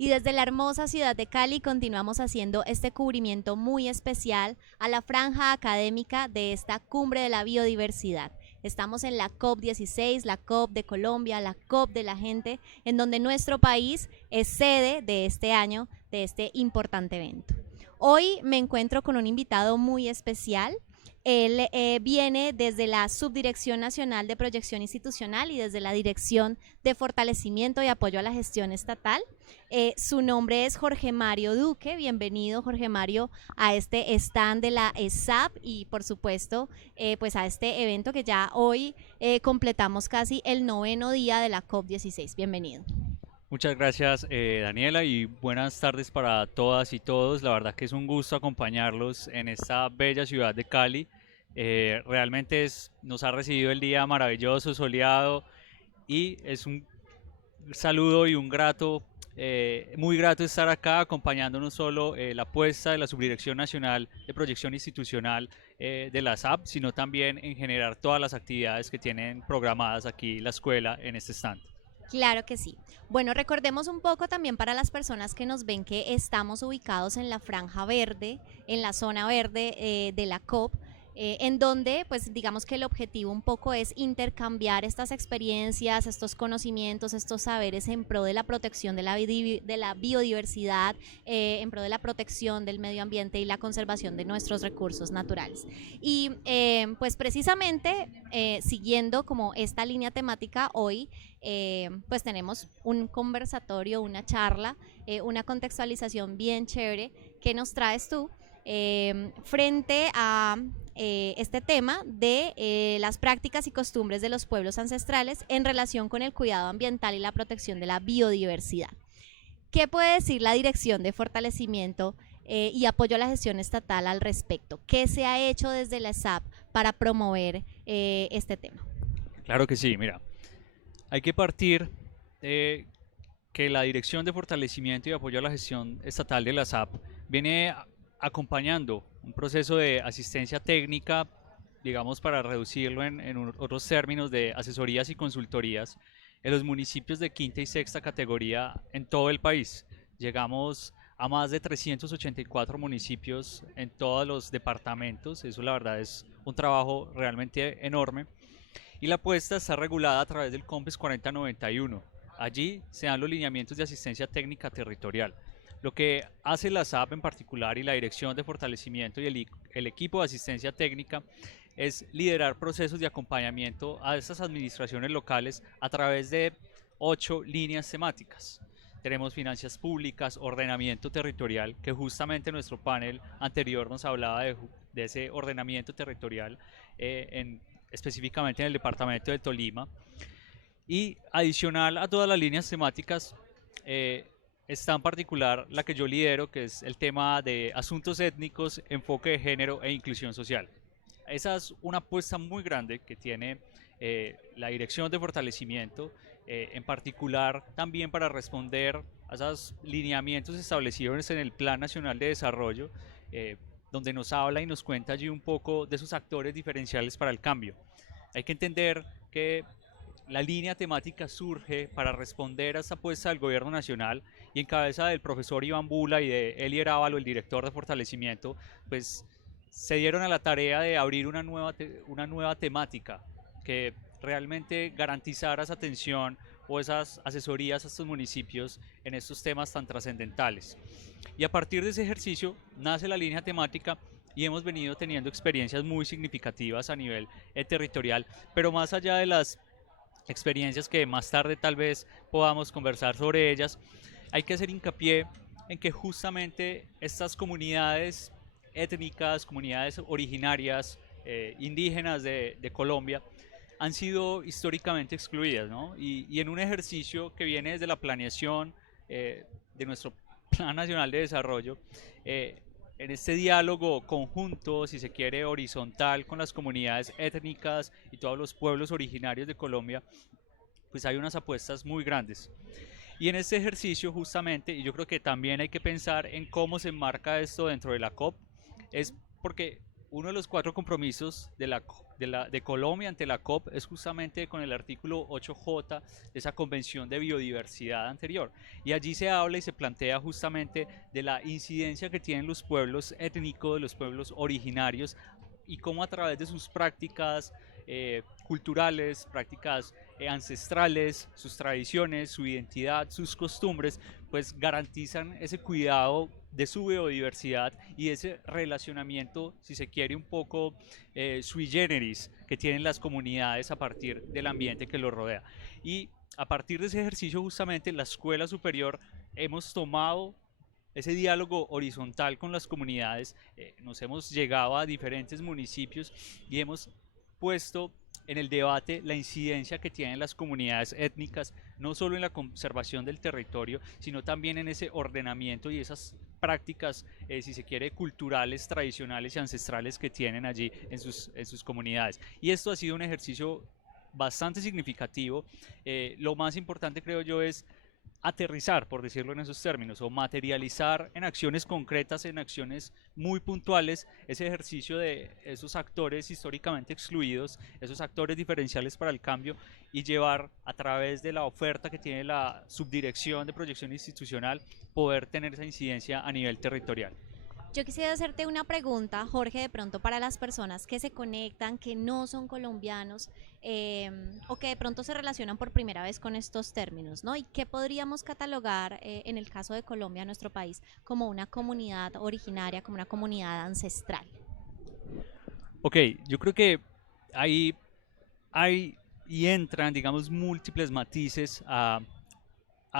Y desde la hermosa ciudad de Cali continuamos haciendo este cubrimiento muy especial a la franja académica de esta cumbre de la biodiversidad. Estamos en la COP16, la COP de Colombia, la COP de la gente, en donde nuestro país es sede de este año, de este importante evento. Hoy me encuentro con un invitado muy especial. Él viene desde la Subdirección Nacional de Proyección Institucional y desde la Dirección de Fortalecimiento y Apoyo a la Gestión Estatal. Su nombre es Jorge Mario Duque. Bienvenido, Jorge Mario, a este stand de la ESAP y, por supuesto, pues a este evento que ya hoy completamos casi el 9º día de la COP16. Bienvenido. Muchas gracias, Daniela, y buenas tardes para todas y todos. La verdad que es un gusto acompañarlos en esta bella ciudad de Cali. Realmente nos ha recibido el día maravilloso, soleado, y es un saludo y un muy grato estar acá acompañando no solo la apuesta de la Subdirección Nacional de Proyección Institucional de la SAP, sino también en generar todas las actividades que tienen programadas aquí la escuela en este stand. Claro que sí. Bueno, recordemos un poco también para las personas que nos ven que estamos ubicados en la franja verde, en la zona verde de la COP, en donde pues digamos que el objetivo un poco es intercambiar estas experiencias, estos conocimientos, estos saberes en pro de la protección de la biodiversidad, en pro de la protección del medio ambiente y la conservación de nuestros recursos naturales. Y pues precisamente siguiendo como esta línea temática hoy, pues tenemos un conversatorio, una charla, una contextualización bien chévere que nos traes tú frente a este tema de las prácticas y costumbres de los pueblos ancestrales en relación con el cuidado ambiental y la protección de la biodiversidad. ¿Qué puede decir la Dirección de Fortalecimiento y Apoyo a la Gestión Estatal al respecto? ¿Qué se ha hecho desde la SAP para promover este tema? Claro que sí, mira. Hay que partir de que la Dirección de Fortalecimiento y Apoyo a la Gestión Estatal de la SAP viene acompañando un proceso de asistencia técnica, digamos, para reducirlo en otros términos de asesorías y consultorías en los municipios de quinta y sexta categoría en todo el país. Llegamos a más de 384 municipios en todos los departamentos. Eso la verdad es un trabajo realmente enorme, y la apuesta está regulada a través del COMPES 4091. Allí se dan los lineamientos de asistencia técnica territorial. Lo que hace la SAP en particular y la Dirección de Fortalecimiento y el equipo de asistencia técnica es liderar procesos de acompañamiento a estas administraciones locales a través de 8 líneas temáticas. Tenemos finanzas públicas, ordenamiento territorial, que justamente nuestro panel anterior nos hablaba de ese ordenamiento territorial específicamente en el departamento de Tolima. Y adicional a todas las líneas temáticas, está en particular la que yo lidero, que es el tema de asuntos étnicos, enfoque de género e inclusión social. Esa es una apuesta muy grande que tiene la Dirección de Fortalecimiento, en particular también para responder a esos lineamientos establecidos en el Plan Nacional de Desarrollo, donde nos habla y nos cuenta allí un poco de esos actores diferenciales para el cambio. Hay que entender que la línea temática surge para responder a esta apuesta del gobierno nacional, y en cabeza del profesor Iván Bula y de Elier Ávalo, el director de fortalecimiento, pues se dieron a la tarea de abrir una nueva temática que realmente garantizara esa atención o esas asesorías a estos municipios en estos temas tan trascendentales. Y a partir de ese ejercicio nace la línea temática, y hemos venido teniendo experiencias muy significativas a nivel territorial, pero más allá de las experiencias que más tarde tal vez podamos conversar sobre ellas, hay que hacer hincapié en que justamente estas comunidades étnicas, comunidades originarias, indígenas de Colombia, han sido históricamente excluidas, ¿no? Y en un ejercicio que viene desde la planeación de nuestro Plan Nacional de Desarrollo, en este diálogo conjunto, si se quiere, horizontal con las comunidades étnicas y todos los pueblos originarios de Colombia, pues hay unas apuestas muy grandes. Y en este ejercicio justamente, y yo creo que también hay que pensar en cómo se enmarca esto dentro de la COP, es porque uno de los 4 compromisos de Colombia ante la COP es justamente con el artículo 8J de esa Convención de Biodiversidad anterior. Y allí se habla y se plantea justamente de la incidencia que tienen los pueblos étnicos, los pueblos originarios, y cómo a través de sus prácticas culturales, prácticas ancestrales, sus tradiciones, su identidad, sus costumbres, pues garantizan ese cuidado de su biodiversidad y ese relacionamiento, si se quiere, un poco sui generis que tienen las comunidades a partir del ambiente que los rodea. Y a partir de ese ejercicio, justamente, la escuela superior hemos tomado ese diálogo horizontal con las comunidades, nos hemos llegado a diferentes municipios y hemos puesto en el debate la incidencia que tienen las comunidades étnicas, no solo en la conservación del territorio, sino también en ese ordenamiento y esas prácticas, si se quiere, culturales, tradicionales y ancestrales que tienen allí en sus comunidades. Y esto ha sido un ejercicio bastante significativo. Lo más importante, creo yo, es aterrizar, por decirlo en esos términos, o materializar en acciones concretas, en acciones muy puntuales, ese ejercicio de esos actores históricamente excluidos, esos actores diferenciales para el cambio, y llevar a través de la oferta que tiene la subdirección de proyección institucional, poder tener esa incidencia a nivel territorial. Yo quisiera hacerte una pregunta, Jorge, de pronto para las personas que se conectan, que no son colombianos o que de pronto se relacionan por primera vez con estos términos, ¿no? ¿Y qué podríamos catalogar en el caso de Colombia, nuestro país, como una comunidad originaria, como una comunidad ancestral? Ok, yo creo que ahí hay y entran, digamos, múltiples matices a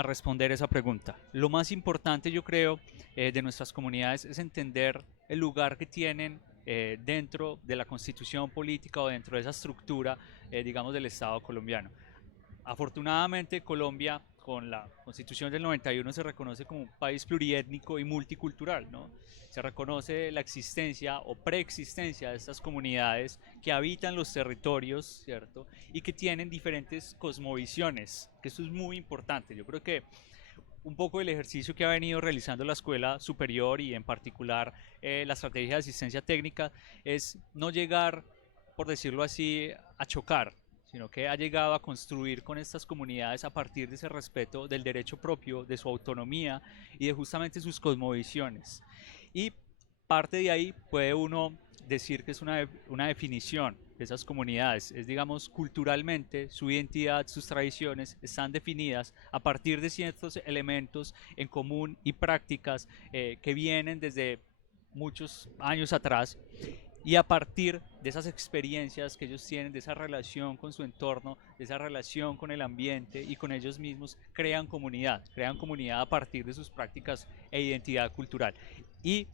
responder esa pregunta. Lo más importante, yo creo, de nuestras comunidades es entender el lugar que tienen dentro de la constitución política o dentro de esa estructura, digamos, del Estado colombiano. Afortunadamente, Colombia, con la Constitución del 91, se reconoce como un país pluriétnico y multicultural, ¿no? Se reconoce la existencia o preexistencia de estas comunidades que habitan los territorios, ¿cierto? Y que tienen diferentes cosmovisiones, que eso es muy importante. Yo creo que un poco el ejercicio que ha venido realizando la escuela superior y en particular la estrategia de asistencia técnica es no llegar, por decirlo así, a chocar, sino que ha llegado a construir con estas comunidades a partir de ese respeto del derecho propio, de su autonomía y de justamente sus cosmovisiones. Y parte de ahí puede uno decir que es una definición de esas comunidades, es, digamos, culturalmente su identidad, sus tradiciones están definidas a partir de ciertos elementos en común y prácticas que vienen desde muchos años atrás, y a partir de esas experiencias que ellos tienen, de esa relación con su entorno, de esa relación con el ambiente y con ellos mismos, crean comunidad a partir de sus prácticas e identidad cultural. Y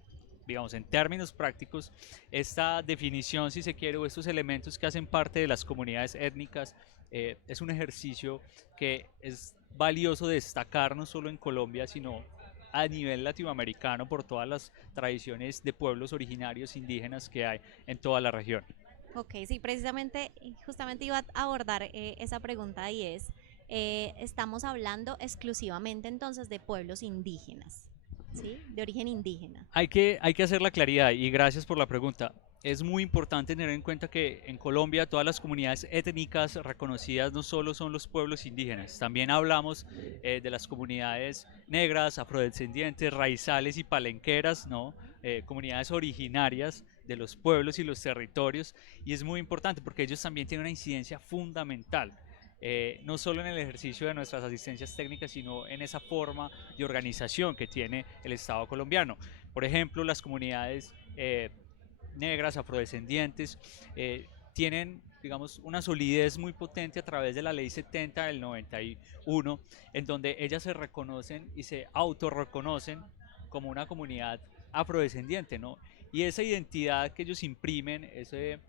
digamos, en términos prácticos, esta definición, si se quiere, o estos elementos que hacen parte de las comunidades étnicas, es un ejercicio que es valioso destacar no solo en Colombia, sino a nivel latinoamericano por todas las tradiciones de pueblos originarios indígenas que hay en toda la región. Ok, sí, precisamente, justamente iba a abordar esa pregunta y es, estamos hablando exclusivamente entonces de pueblos indígenas, ¿sí? De origen indígena. Hay que hacer la claridad y gracias por la pregunta. Es muy importante tener en cuenta que en Colombia todas las comunidades étnicas reconocidas no solo son los pueblos indígenas, también hablamos de las comunidades negras, afrodescendientes, raizales y palenqueras, ¿no? Comunidades originarias de los pueblos y los territorios, y es muy importante porque ellos también tienen una incidencia fundamental, no solo en el ejercicio de nuestras asistencias técnicas, sino en esa forma de organización que tiene el Estado colombiano. Por ejemplo, las comunidades negras, afrodescendientes, tienen, digamos, una solidez muy potente a través de la Ley 70 del 91, en donde ellas se reconocen y se autorreconocen como una comunidad afrodescendiente, ¿no? Y esa identidad que ellos imprimen, ese,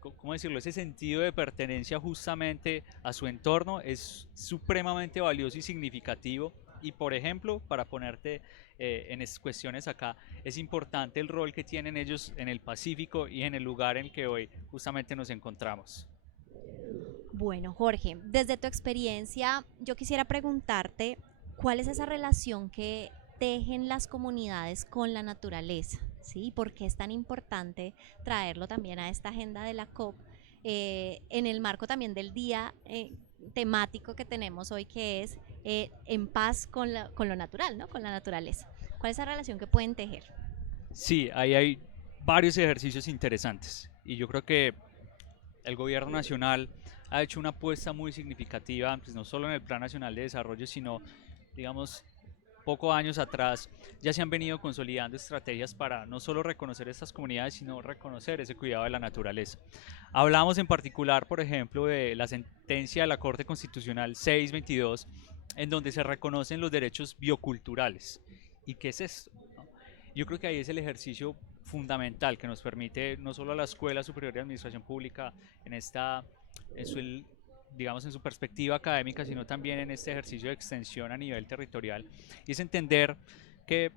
¿cómo decirlo? Ese sentido de pertenencia justamente a su entorno es supremamente valioso y significativo. Y por ejemplo, para ponerte en cuestiones acá, es importante el rol que tienen ellos en el Pacífico y en el lugar en el que hoy justamente nos encontramos. Bueno, Jorge, desde tu experiencia, yo quisiera preguntarte cuál es esa relación que tejen las comunidades con la naturaleza, ¿sí? ¿Por qué es tan importante traerlo también a esta agenda de la COP? En el marco también del día temático que tenemos hoy, que es en paz con lo natural, ¿no? Con la naturaleza. ¿Cuál es la relación que pueden tejer? Sí, ahí hay varios ejercicios interesantes y yo creo que el gobierno nacional ha hecho una apuesta muy significativa, pues no solo en el Plan Nacional de Desarrollo, sino, digamos, pocos años atrás ya se han venido consolidando estrategias para no solo reconocer estas comunidades, sino reconocer ese cuidado de la naturaleza. Hablamos en particular, por ejemplo, de la sentencia de la Corte Constitucional 622, en donde se reconocen los derechos bioculturales. ¿Y qué es esto? ¿No? Yo creo que ahí es el ejercicio fundamental que nos permite no solo a la Escuela Superior de Administración Pública en esta, en su, digamos, en su perspectiva académica, sino también en este ejercicio de extensión a nivel territorial, y es entender que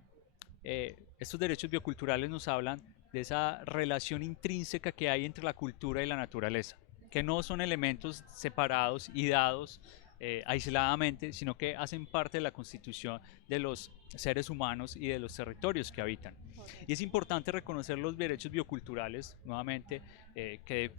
estos derechos bioculturales nos hablan de esa relación intrínseca que hay entre la cultura y la naturaleza, que no son elementos separados y dados aisladamente, sino que hacen parte de la constitución de los seres humanos y de los territorios que habitan. Y es importante reconocer los derechos bioculturales, nuevamente, que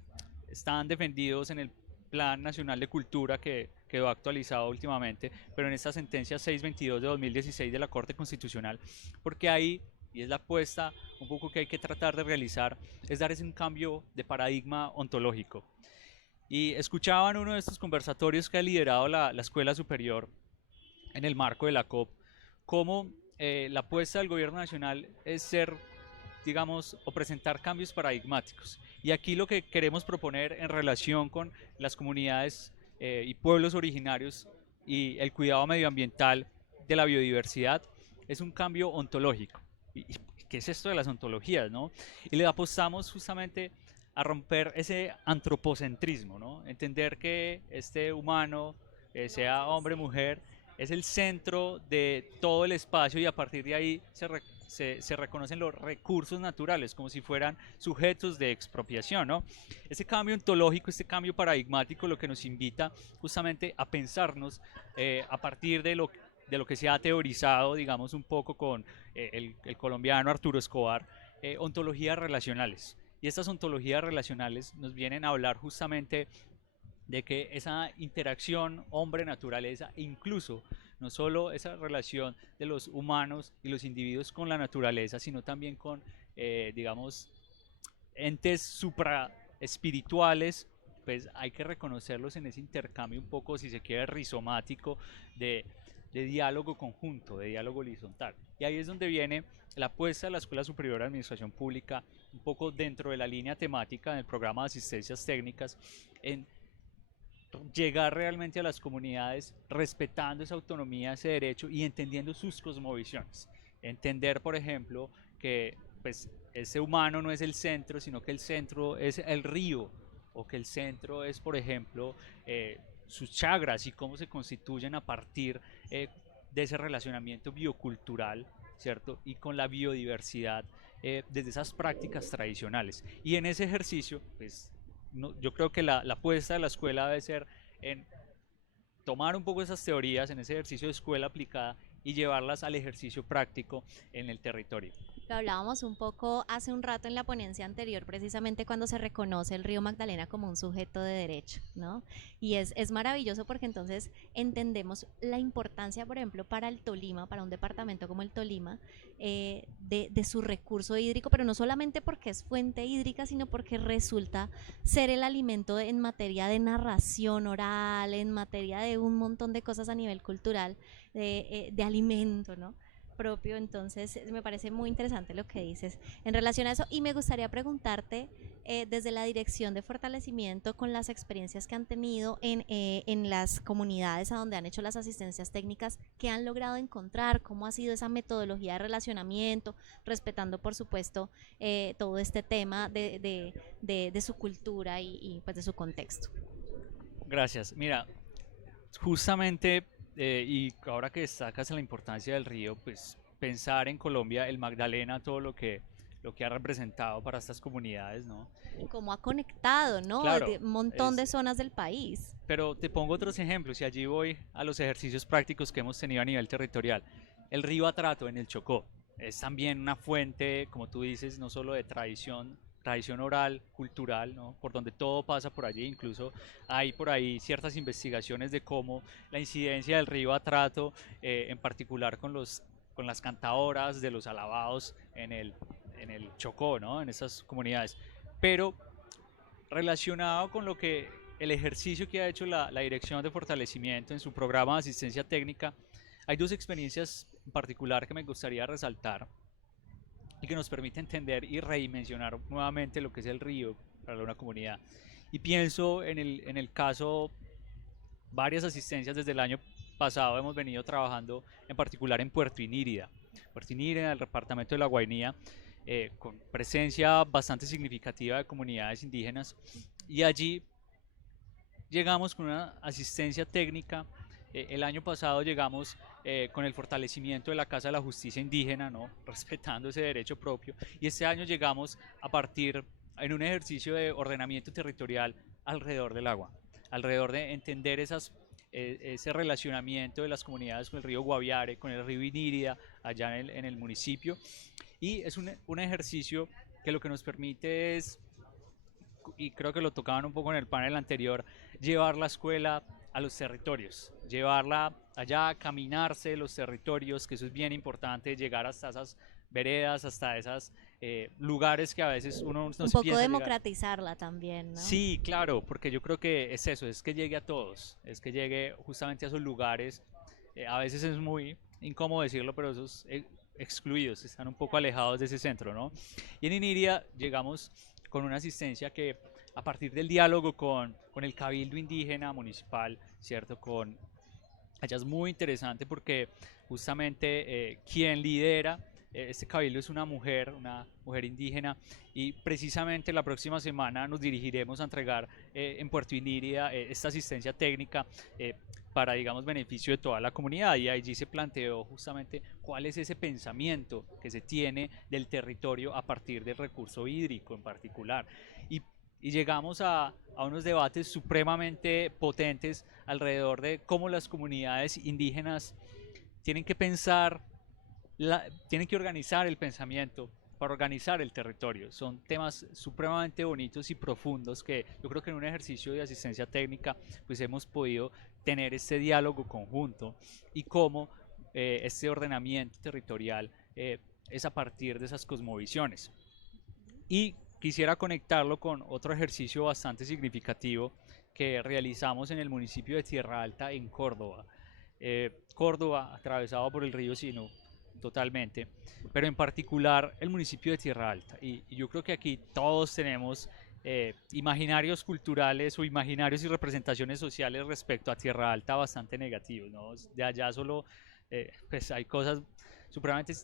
están defendidos en el Plan Nacional de Cultura que quedó actualizado últimamente, pero en esta sentencia 622 de 2016 de la Corte Constitucional, porque ahí, y es la apuesta un poco que hay que tratar de realizar, es dar ese un cambio de paradigma ontológico. Y escuchaba en uno de estos conversatorios que ha liderado la Escuela Superior en el marco de la COP, cómo la apuesta del gobierno nacional es ser, digamos, o presentar cambios paradigmáticos. Y aquí lo que queremos proponer en relación con las comunidades y pueblos originarios y el cuidado medioambiental de la biodiversidad es un cambio ontológico. ¿Y qué es esto de las ontologías, no? Y le apostamos justamente a romper ese antropocentrismo, ¿no? Entender que este humano, sea hombre o mujer, es el centro de todo el espacio y a partir de ahí se reconocen los recursos naturales como si fueran sujetos de expropiación, ¿no? Ese cambio ontológico, este cambio paradigmático, lo que nos invita justamente a pensarnos a partir de lo que se ha teorizado, digamos, un poco con el colombiano Arturo Escobar, ontologías relacionales. Y estas ontologías relacionales nos vienen a hablar justamente de que esa interacción hombre-naturaleza, e incluso no solo esa relación de los humanos y los individuos con la naturaleza, sino también con, digamos, entes supraespirituales, pues hay que reconocerlos en ese intercambio un poco, si se quiere, rizomático de, de diálogo conjunto, de diálogo horizontal. Y ahí es donde viene la apuesta de la Escuela Superior de Administración Pública, un poco dentro de la línea temática del programa de asistencias técnicas, en llegar realmente a las comunidades respetando esa autonomía, ese derecho y entendiendo sus cosmovisiones. Entender, por ejemplo, que pues, ese humano no es el centro, sino que el centro es el río, o que el centro es, por ejemplo, sus chagras y cómo se constituyen a partir de ese relacionamiento biocultural, ¿cierto? Y con la biodiversidad desde esas prácticas tradicionales. Y en ese ejercicio, pues no, yo creo que la apuesta de la escuela debe ser en tomar un poco esas teorías en ese ejercicio de escuela aplicada y llevarlas al ejercicio práctico en el territorio. Lo hablábamos un poco hace un rato en la ponencia anterior, precisamente cuando se reconoce el río Magdalena como un sujeto de derecho, ¿no? Y es maravilloso porque entonces entendemos la importancia, por ejemplo, para el Tolima, para un departamento como el Tolima, de su recurso hídrico, pero no solamente porque es fuente hídrica, sino porque resulta ser el alimento en materia de narración oral, en materia de un montón de cosas a nivel cultural, de alimento, ¿no? Propio, entonces me parece muy interesante lo que dices en relación a eso y me gustaría preguntarte desde la dirección de fortalecimiento con las experiencias que han tenido en las comunidades a donde han hecho las asistencias técnicas, qué han logrado encontrar, cómo ha sido esa metodología de relacionamiento, respetando por supuesto todo este tema de su cultura y pues de su contexto. Gracias. Mira, justamente, y ahora que destacas la importancia del río, pues pensar en Colombia, el Magdalena, todo lo que ha representado para estas comunidades, ¿no? Cómo ha conectado, ¿no? Claro, De un montón de zonas del país. pero te pongo otros ejemplos y allí voy a los ejercicios prácticos que hemos tenido a nivel territorial. El río Atrato en el Chocó, es también una fuente, como tú dices, no solo de tradición oral, cultural, ¿no? Por donde todo pasa por allí, incluso hay por ahí ciertas investigaciones de cómo la incidencia del río Atrato, en particular con las cantadoras de los alabados en el Chocó, ¿no? En esas comunidades. Pero relacionado con lo que el ejercicio que ha hecho la Dirección de Fortalecimiento en su programa de asistencia técnica, hay dos experiencias en particular que me gustaría resaltar y que nos permite entender y redimensionar nuevamente lo que es el río para una comunidad. Y pienso en el caso, varias asistencias desde el año pasado hemos venido trabajando en particular en Puerto Inírida. Puerto Inírida, en el departamento de La Guainía, con presencia bastante significativa de comunidades indígenas, y allí llegamos con una asistencia técnica. El año pasado llegamos con el fortalecimiento de la Casa de la Justicia Indígena, ¿no? Respetando ese derecho propio, y este año llegamos a partir en un ejercicio de ordenamiento territorial alrededor del agua, alrededor de entender ese relacionamiento de las comunidades con el río Guaviare, con el río Inírida, allá en el municipio, y es un ejercicio que lo que nos permite es, y creo que lo tocaban un poco en el panel anterior, llevar la escuela a los territorios, llevarla allá, caminarse los territorios, que eso es bien importante, llegar hasta esas veredas, hasta esos lugares que a veces uno no Un se poco piensa llegar. democratizarla también, ¿no? Sí, claro, porque yo creo que es eso, es que llegue a todos, es que llegue justamente a esos lugares. A veces es muy incómodo decirlo, pero esos excluidos están un poco alejados de ese centro, ¿no? Y en Iniria llegamos con una asistencia que, a partir del diálogo con el cabildo indígena municipal, ¿cierto? Allá es muy interesante porque justamente quien lidera este cabildo es una mujer indígena, y precisamente la próxima semana nos dirigiremos a entregar en Puerto Inírida esta asistencia técnica para, digamos, beneficio de toda la comunidad, y allí se planteó justamente cuál es ese pensamiento que se tiene del territorio a partir del recurso hídrico en particular. Y y llegamos a unos debates supremamente potentes alrededor de cómo las comunidades indígenas tienen que pensar, tienen que organizar el pensamiento para organizar el territorio. Son temas supremamente bonitos y profundos que yo creo que en un ejercicio de asistencia técnica pues hemos podido tener este diálogo conjunto, y cómo este ordenamiento territorial es a partir de esas cosmovisiones. Y quisiera conectarlo con otro ejercicio bastante significativo que realizamos en el municipio de Tierra Alta, en Córdoba. Córdoba, atravesado por el río Sino totalmente, pero en particular el municipio de Tierra Alta. Y yo creo que aquí todos tenemos imaginarios culturales o imaginarios y representaciones sociales respecto a Tierra Alta bastante negativos, ¿no? De allá solo pues hay cosas supremamente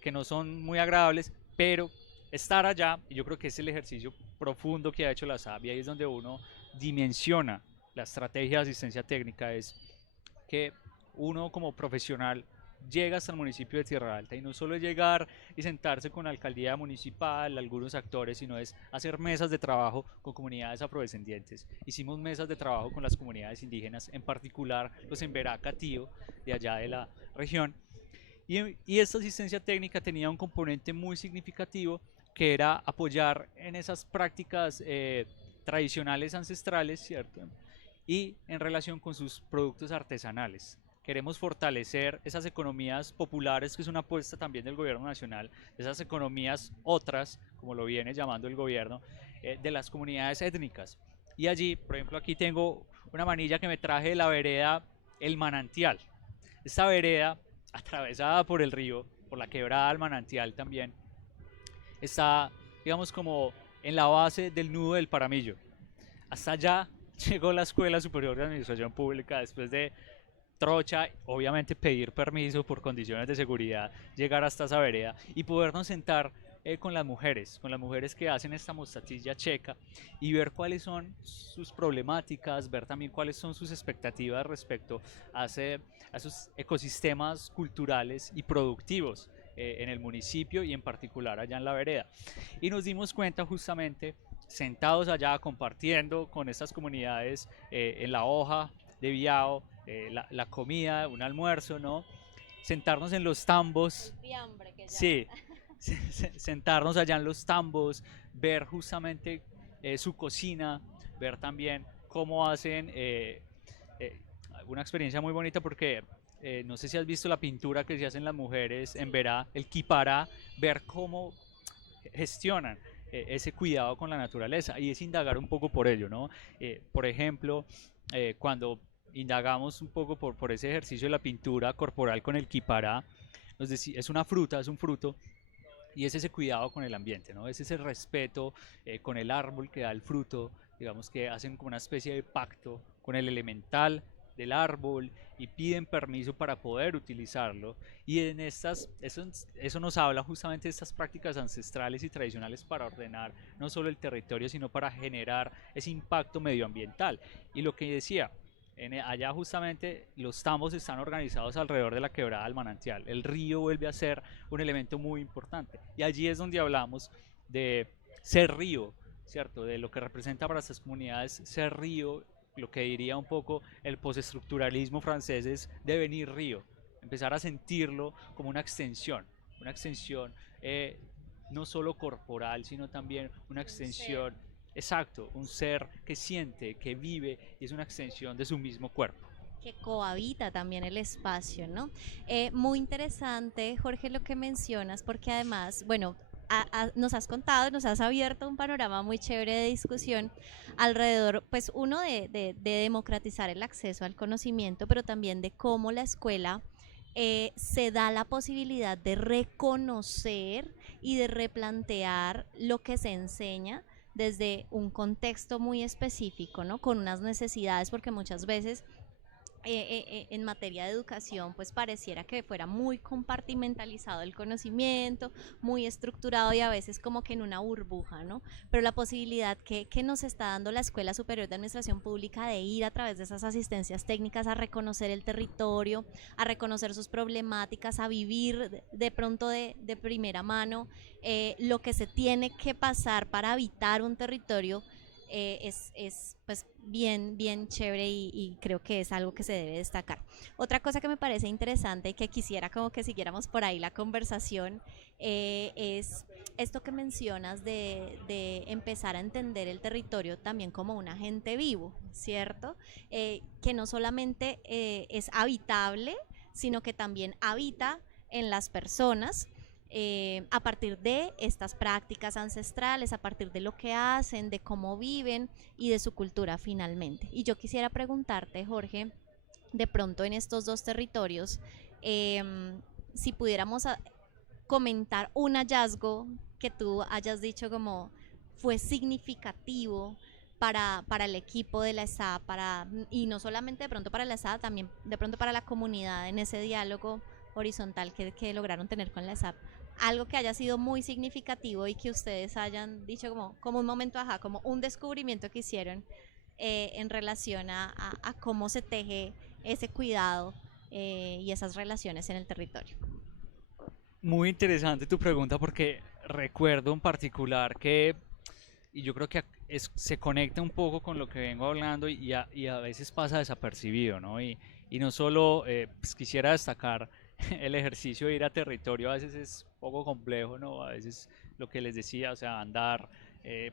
que no son muy agradables, pero estar allá, y yo creo que es el ejercicio profundo que ha hecho la SAB, y ahí es donde uno dimensiona la estrategia de asistencia técnica, es que uno como profesional llega hasta el municipio de Tierra Alta, y no solo es llegar y sentarse con la alcaldía municipal, algunos actores, sino es hacer mesas de trabajo con comunidades afrodescendientes. Hicimos mesas de trabajo con las comunidades indígenas, en particular los Emberá Catío, de allá de la región, y esta asistencia técnica tenía un componente muy significativo, que era apoyar en esas prácticas tradicionales ancestrales, ¿cierto? Y en relación con sus productos artesanales. Queremos fortalecer esas economías populares, que es una apuesta también del gobierno nacional, esas economías otras, como lo viene llamando el gobierno, de las comunidades étnicas. Y allí, por ejemplo, aquí tengo una manilla que me traje de la vereda El Manantial. Esta vereda, atravesada por el río, por la quebrada del Manantial también, está, digamos, como en la base del nudo del Paramillo. Hasta allá llegó la Escuela Superior de Administración Pública, después de trocha, obviamente pedir permiso por condiciones de seguridad, llegar hasta esa vereda y podernos sentar con las mujeres que hacen esta mostatilla checa, y ver cuáles son sus problemáticas, ver también cuáles son sus expectativas respecto a esos ecosistemas culturales y productivos en el municipio, y en particular allá en la vereda. Y nos dimos cuenta justamente, sentados allá compartiendo con estas comunidades en la hoja de Biao, la comida, un almuerzo, ¿no? sentarnos en los tambos, Fiambre que llaman. sí, sentarnos allá en los tambos, ver justamente su cocina, ver también cómo hacen eh, una experiencia muy bonita porque no sé si has visto la pintura que se hacen las mujeres en Sí, Verá, el Kipará, ver cómo gestionan ese cuidado con la naturaleza y es indagar un poco por ello, ¿no? Por ejemplo, cuando indagamos un poco por ese ejercicio de la pintura corporal con el kipará, es una fruta, es un fruto, y es ese cuidado con el ambiente, ¿no? Es ese respeto con el árbol que da el fruto, digamos que hacen como una especie de pacto con el elemental del árbol y piden permiso para poder utilizarlo. Y en eso nos habla justamente de estas prácticas ancestrales y tradicionales para ordenar no solo el territorio, sino para generar ese impacto medioambiental. Y lo que decía, allá justamente los tambos están organizados alrededor de la quebrada del manantial. El río vuelve a ser un elemento muy importante. Y allí es donde hablamos de ser río, ¿cierto? De lo que representa para estas comunidades ser río, lo que diría un poco el postestructuralismo francés es devenir río, empezar a sentirlo como una extensión no solo corporal, sino también una un ser extensión, exacto, un ser que siente, que vive y es una extensión de su mismo cuerpo. que cohabita también el espacio, ¿no? Muy interesante, Jorge, lo que mencionas, porque además, bueno, nos has contado, nos has abierto un panorama muy chévere de discusión alrededor, pues uno de democratizar el acceso al conocimiento, pero también de cómo la escuela se da la posibilidad de reconocer y de replantear lo que se enseña desde un contexto muy específico, ¿no? Con unas necesidades, porque muchas veces en materia de educación, pues pareciera que fuera muy compartimentalizado el conocimiento, muy estructurado y a veces como que en una burbuja, ¿no? Pero la posibilidad que nos está dando la Escuela Superior de Administración Pública de ir a través de esas asistencias técnicas a reconocer el territorio, a reconocer sus problemáticas, a vivir de pronto de primera mano lo que se tiene que pasar para habitar un territorio es pues bien chévere y creo que es algo que se debe destacar. Otra cosa que me parece interesante y que quisiera como que siguiéramos por ahí la conversación es esto que mencionas de empezar a entender el territorio también como un agente vivo, ¿cierto? Que no solamente es habitable, sino que también habita en las personas a partir de estas prácticas ancestrales, a partir de lo que hacen, de cómo viven y de su cultura finalmente. Y yo quisiera preguntarte, Jorge, de pronto en estos dos territorios, eh, si pudiéramos comentar un hallazgo que tú hayas dicho como fue significativo para el equipo de la ESA, y no solamente de pronto para la ESA, también de pronto para la comunidad en ese diálogo horizontal que lograron tener con la ESAP, algo que haya sido muy significativo y que ustedes hayan dicho como un momento, ajá, como un descubrimiento que hicieron en relación a cómo se teje ese cuidado y esas relaciones en el territorio. Muy interesante tu pregunta porque recuerdo en particular que, y yo creo que se conecta un poco con lo que vengo hablando y a veces pasa desapercibido, ¿no? Y no solo pues quisiera destacar el ejercicio de ir a territorio, a veces es poco complejo, ¿no? A veces lo que les decía, o sea, andar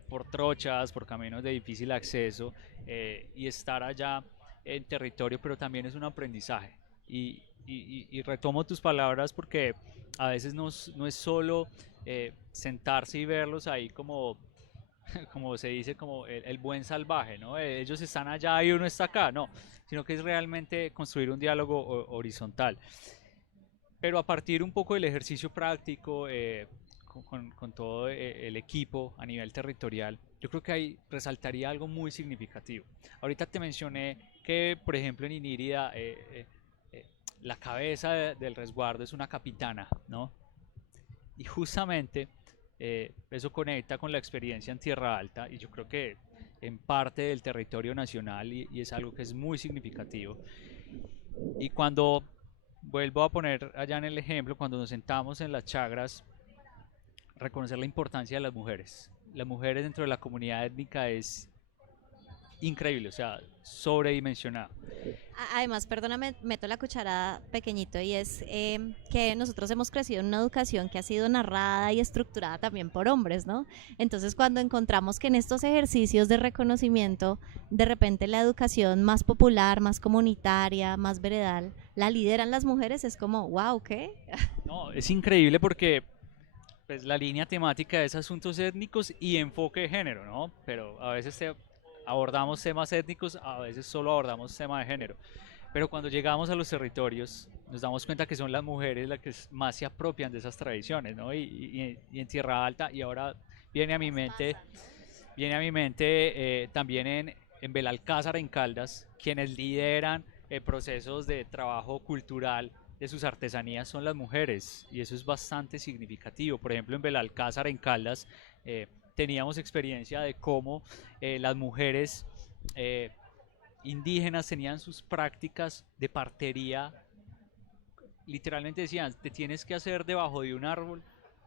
por trochas, por caminos de difícil acceso y estar allá en territorio, pero también es un aprendizaje. Y retomo tus palabras porque a veces no es solo sentarse y verlos ahí como, como se dice, como el buen salvaje, ¿no? Ellos están allá y uno está acá, no, sino que es realmente construir un diálogo horizontal. Pero a partir un poco del ejercicio práctico, con todo el equipo a nivel territorial, yo creo que ahí resaltaría algo muy significativo. Ahorita te mencioné que, por ejemplo, en Inírida, la cabeza del resguardo es una capitana, ¿no? Y justamente eso conecta con la experiencia en Tierra Alta y yo creo que en parte del territorio nacional y es algo que es muy significativo. Y cuando vuelvo a poner allá en el ejemplo, cuando nos sentamos en las chagras, reconocer la importancia de las mujeres. Las mujeres dentro de la comunidad étnica es increíble, o sea, sobredimensionada. Además, perdóname, meto la cucharada pequeñito y es que nosotros hemos crecido en una educación que ha sido narrada y estructurada también por hombres, ¿no? Entonces, cuando encontramos que en estos ejercicios de reconocimiento, de repente la educación más popular, más comunitaria, más veredal, la lideran las mujeres, es como, wow, ¿qué? No, es increíble porque pues, la línea temática es asuntos étnicos y enfoque de género, ¿no? Pero a veces abordamos temas étnicos, a veces solo abordamos temas de género. Pero cuando llegamos a los territorios, nos damos cuenta que son las mujeres las que más se apropian de esas tradiciones, ¿no? Y en Tierra Alta, y ahora viene a mi mente, viene a mi mente también en Belalcázar, en Caldas, quienes lideran procesos de trabajo cultural de sus artesanías son las mujeres, y eso es bastante significativo. Por ejemplo, en Belalcázar, en Caldas, teníamos experiencia de cómo las mujeres eh, indígenas tenían sus prácticas de partería. Literalmente decían, te tienes que hacer debajo de un árbol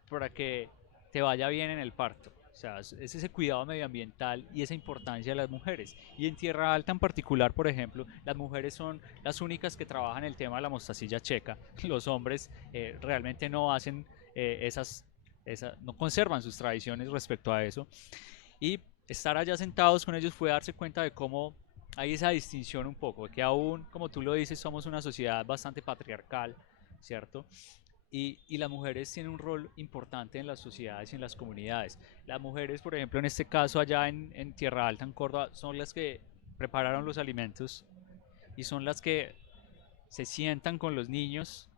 para que te vaya bien en el parto. O sea, es ese cuidado medioambiental y esa importancia de las mujeres. Y en Tierra Alta en particular, por ejemplo, las mujeres son las únicas que trabajan el tema de la mostacilla checa. Los hombres realmente no hacen no conservan sus tradiciones respecto a eso. Y estar allá sentados con ellos fue darse cuenta de cómo hay esa distinción un poco, que aún, como tú lo dices, somos una sociedad bastante patriarcal, ¿cierto? Y las mujeres tienen un rol importante en las sociedades y en las comunidades. Las mujeres, por ejemplo, en este caso allá en Tierra Alta, en Córdoba, son las que prepararon los alimentos y son las que se sientan con los niños.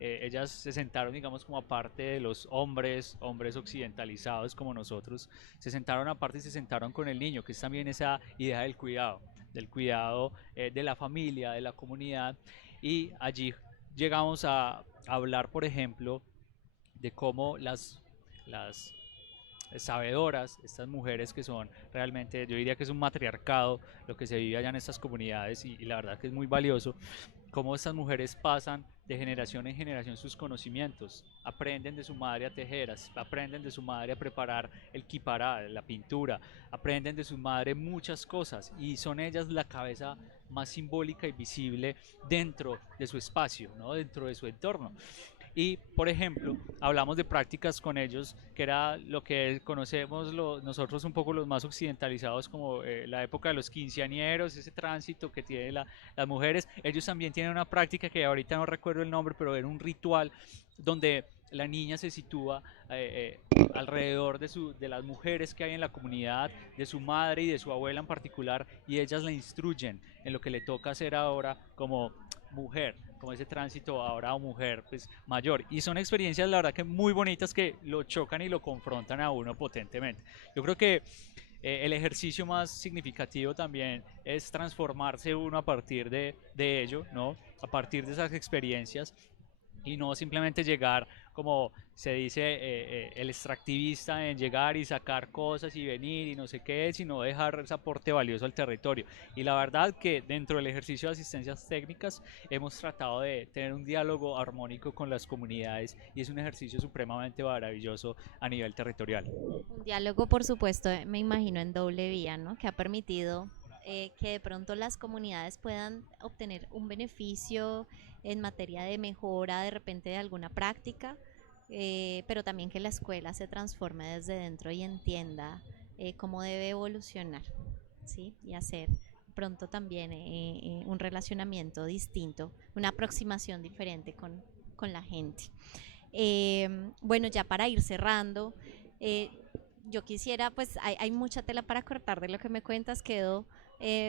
Ellas se sentaron, digamos, como aparte de los hombres, hombres occidentalizados como nosotros, se sentaron aparte y se sentaron con el niño, que es también esa idea del cuidado de la familia, de la comunidad, y allí llegamos a hablar, por ejemplo, de cómo las sabedoras, estas mujeres que son realmente, yo diría que es un matriarcado lo que se vive allá en estas comunidades y la verdad que es muy valioso, cómo estas mujeres pasan de generación en generación sus conocimientos, aprenden de su madre a tejer, aprenden de su madre a preparar el kipará, la pintura, aprenden de su madre muchas cosas y son ellas la cabeza más simbólica y visible dentro de su espacio, ¿no? Dentro de su entorno. Y, por ejemplo, hablamos de prácticas con ellos, que era lo que conocemos nosotros un poco los más occidentalizados como la época de los quinceañeros, ese tránsito que tienen las mujeres. Ellos también tienen una práctica que ahorita no recuerdo el nombre, pero era un ritual donde la niña se sitúa alrededor de las mujeres que hay en la comunidad, de su madre y de su abuela en particular, y ellas la instruyen en lo que le toca hacer ahora como mujer, como ese tránsito ahora a mujer pues mayor, y son experiencias la verdad que muy bonitas que lo chocan y lo confrontan a uno potentemente. Yo creo que el ejercicio más significativo también es transformarse uno a partir de ello, ¿no? A partir de esas experiencias y no simplemente llegar como se dice el extractivista en llegar y sacar cosas y venir y no sé qué, sino dejar ese aporte valioso al territorio. Y la verdad que dentro del ejercicio de asistencias técnicas hemos tratado de tener un diálogo armónico con las comunidades y es un ejercicio supremamente maravilloso a nivel territorial. Un diálogo, por supuesto, me imagino en doble vía, ¿no? Que ha permitido que de pronto las comunidades puedan obtener un beneficio en materia de mejora de repente de alguna práctica, pero también que la escuela se transforme desde dentro y entienda cómo debe evolucionar, ¿sí? Y hacer pronto también un relacionamiento distinto, una aproximación diferente con la gente. Bueno, ya para ir cerrando, eh, yo quisiera, pues hay mucha tela para cortar de lo que me cuentas, quedo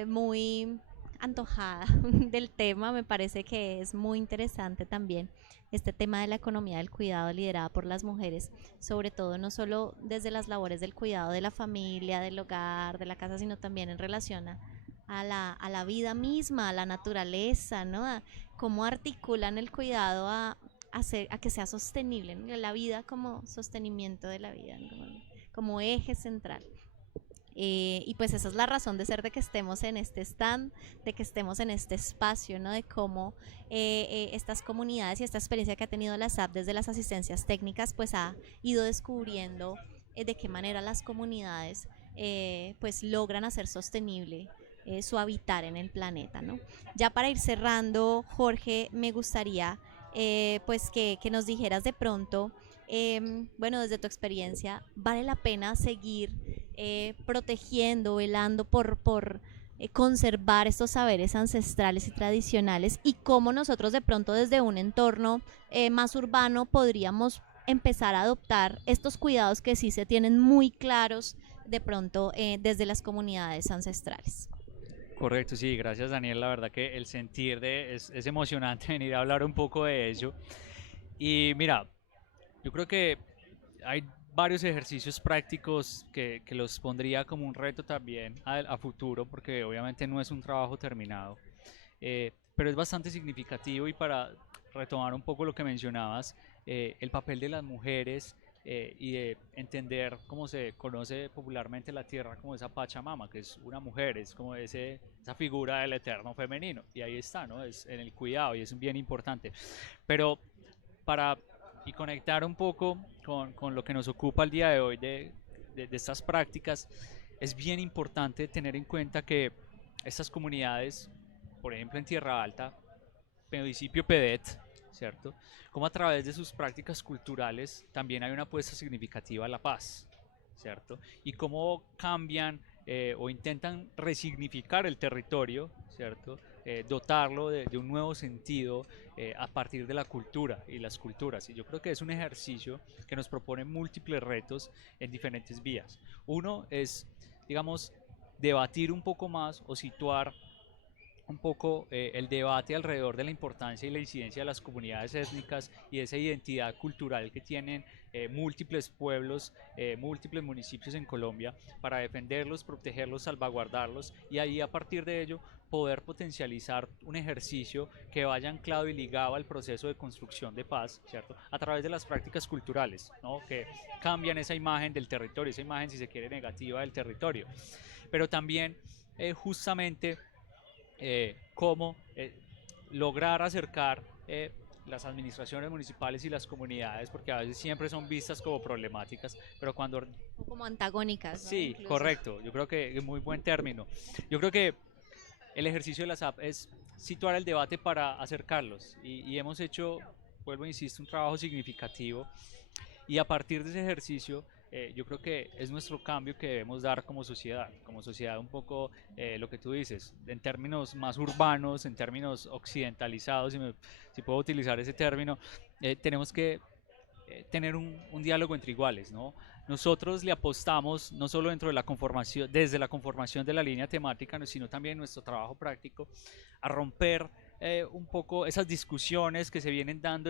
muy antojada del tema, me parece que es muy interesante también este tema de la economía del cuidado liderada por las mujeres, sobre todo no solo desde las labores del cuidado de la familia, del hogar, de la casa, sino también en relación a la vida misma, a la naturaleza, ¿no? A cómo articulan el cuidado a que sea sostenible, ¿no? La vida como sostenimiento de la vida, ¿no? Como eje central. Y pues esa es la razón de ser de que estemos en este stand, de que estemos en este espacio, ¿no? De cómo estas comunidades y esta experiencia que ha tenido la SAP desde las asistencias técnicas, pues ha ido descubriendo de qué manera las comunidades pues logran hacer sostenible su habitar en el planeta, ¿no? Ya para ir cerrando, Jorge, me gustaría pues que nos dijeras de pronto, bueno, desde tu experiencia, ¿vale la pena seguir protegiendo, velando por conservar estos saberes ancestrales y tradicionales y cómo nosotros de pronto desde un entorno más urbano podríamos empezar a adoptar estos cuidados que sí se tienen muy claros de pronto desde las comunidades ancestrales? Correcto, sí, gracias Daniel. La verdad que el sentir es emocionante venir a hablar un poco de ello. Y mira, yo creo que hay varios ejercicios prácticos que los pondría como un reto también a futuro, porque obviamente no es un trabajo terminado, pero es bastante significativo y para retomar un poco lo que mencionabas, el papel de las mujeres y de entender cómo se conoce popularmente la tierra como esa Pachamama, que es una mujer, es como esa figura del eterno femenino, y ahí está, ¿no? Es en el cuidado y es bien importante. Pero para y conectar un poco con lo que nos ocupa el día de hoy de estas prácticas, es bien importante tener en cuenta que estas comunidades, por ejemplo en Tierra Alta, municipio Pedet, ¿cierto? Como a través de sus prácticas culturales también hay una apuesta significativa a la paz, ¿cierto? Y cómo cambian o intentan resignificar el territorio, ¿cierto? Dotarlo de un nuevo sentido a partir de la cultura y las culturas. Y yo creo que es un ejercicio que nos propone múltiples retos en diferentes vías. Uno es, digamos, debatir un poco más o situar un poco el debate alrededor de la importancia y la incidencia de las comunidades étnicas y esa identidad cultural que tienen múltiples pueblos, múltiples municipios en Colombia para defenderlos, protegerlos, salvaguardarlos y ahí a partir de ello poder potencializar un ejercicio que vaya anclado y ligado al proceso de construcción de paz, ¿cierto? A través de las prácticas culturales, ¿no? Que cambian esa imagen del territorio, esa imagen si se quiere negativa del territorio, pero también justamente cómo lograr acercar las administraciones municipales y las comunidades, porque a veces siempre son vistas como problemáticas, pero cuando... Como antagónicas, ¿no? Sí, Incluso. correcto, yo creo que es muy buen término. Yo creo que el ejercicio de la SAP es situar el debate para acercarlos y hemos hecho, vuelvo e insisto, un trabajo significativo y a partir de ese ejercicio, yo creo que es nuestro cambio que debemos dar como sociedad un poco lo que tú dices, en términos más urbanos, en términos occidentalizados, si puedo utilizar ese término, tenemos que tener un diálogo entre iguales, ¿no? Nosotros le apostamos no solo dentro de la conformación, desde la conformación de la línea temática, sino también en nuestro trabajo práctico, a romper un poco esas discusiones que se vienen dando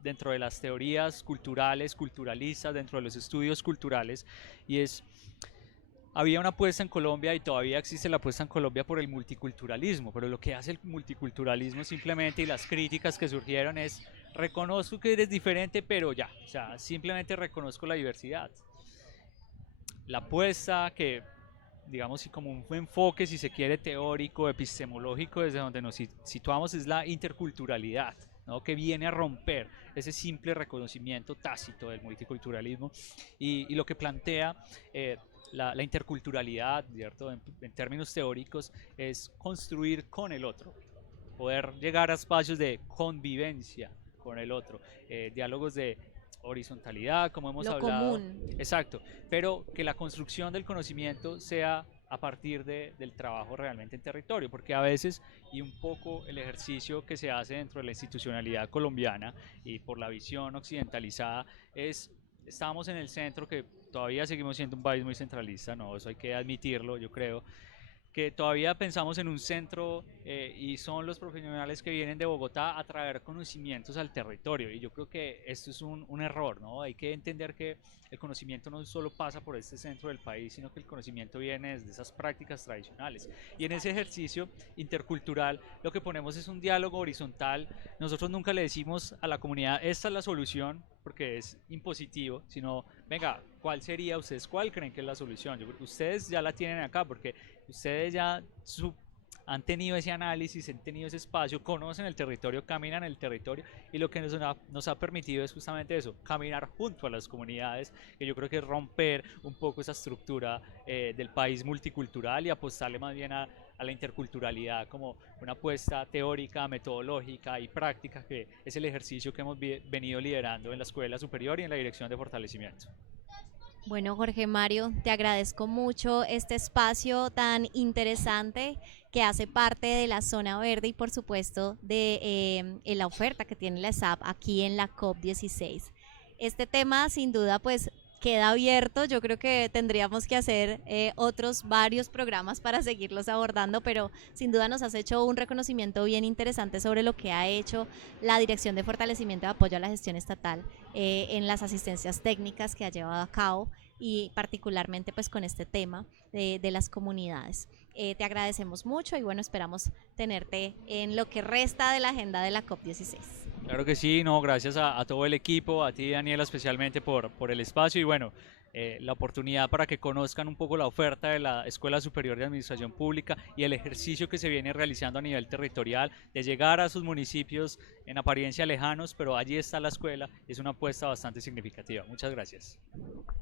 dentro de las teorías culturales, culturalistas, dentro de los estudios culturales, y es había una apuesta en Colombia y todavía existe la apuesta en Colombia por el multiculturalismo, pero lo que hace el multiculturalismo simplemente y las críticas que surgieron es reconozco que eres diferente, pero ya, o sea, simplemente reconozco la diversidad. La apuesta que digamos, y como un enfoque, si se quiere, teórico, epistemológico, desde donde nos situamos, es la interculturalidad, ¿no? Que viene a romper ese simple reconocimiento tácito del multiculturalismo y lo que plantea la interculturalidad, ¿cierto? En términos teóricos, es construir con el otro, poder llegar a espacios de convivencia con el otro, diálogos de horizontalidad, como hemos Lo hablado, común. exacto, pero que la construcción del conocimiento sea a partir del trabajo realmente en territorio, porque a veces, y un poco el ejercicio que se hace dentro de la institucionalidad colombiana y por la visión occidentalizada, estamos en el centro que todavía seguimos siendo un país muy centralista, no, eso hay que admitirlo, yo creo, que todavía pensamos en un centro y son los profesionales que vienen de Bogotá a traer conocimientos al territorio y yo creo que esto es un error, ¿no? Hay que entender que el conocimiento no solo pasa por este centro del país, sino que el conocimiento viene desde esas prácticas tradicionales y en ese ejercicio intercultural lo que ponemos es un diálogo horizontal. Nosotros nunca le decimos a la comunidad esta es la solución porque es impositivo, sino venga, ¿cuál sería ustedes? ¿Cuál creen que es la solución? Yo creo que ustedes ya la tienen acá porque ustedes ya han tenido ese análisis, han tenido ese espacio, conocen el territorio, caminan el territorio, y lo que nos ha permitido es justamente eso, caminar junto a las comunidades, que yo creo que es romper un poco esa estructura del país multicultural y apostarle más bien a la interculturalidad como una apuesta teórica, metodológica y práctica, que es el ejercicio que hemos venido liderando en la escuela superior y en la dirección de fortalecimiento. Bueno, Jorge Mario, te agradezco mucho este espacio tan interesante que hace parte de la zona verde y por supuesto de la oferta que tiene la SAP aquí en la COP16. Este tema sin duda pues queda abierto, yo creo que tendríamos que hacer otros varios programas para seguirlos abordando, pero sin duda nos has hecho un reconocimiento bien interesante sobre lo que ha hecho la Dirección de Fortalecimiento de Apoyo a la Gestión Estatal en las asistencias técnicas que ha llevado a cabo y particularmente pues con este tema de las comunidades. Te agradecemos mucho y bueno, esperamos tenerte en lo que resta de la agenda de la COP16. Claro que sí, no, gracias a todo el equipo, a ti Daniela especialmente por el espacio y bueno, la oportunidad para que conozcan un poco la oferta de la Escuela Superior de Administración Pública y el ejercicio que se viene realizando a nivel territorial de llegar a sus municipios en apariencia lejanos, pero allí está la escuela, es una apuesta bastante significativa. Muchas gracias.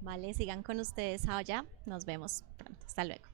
Vale, sigan con ustedes allá, nos vemos pronto, hasta luego.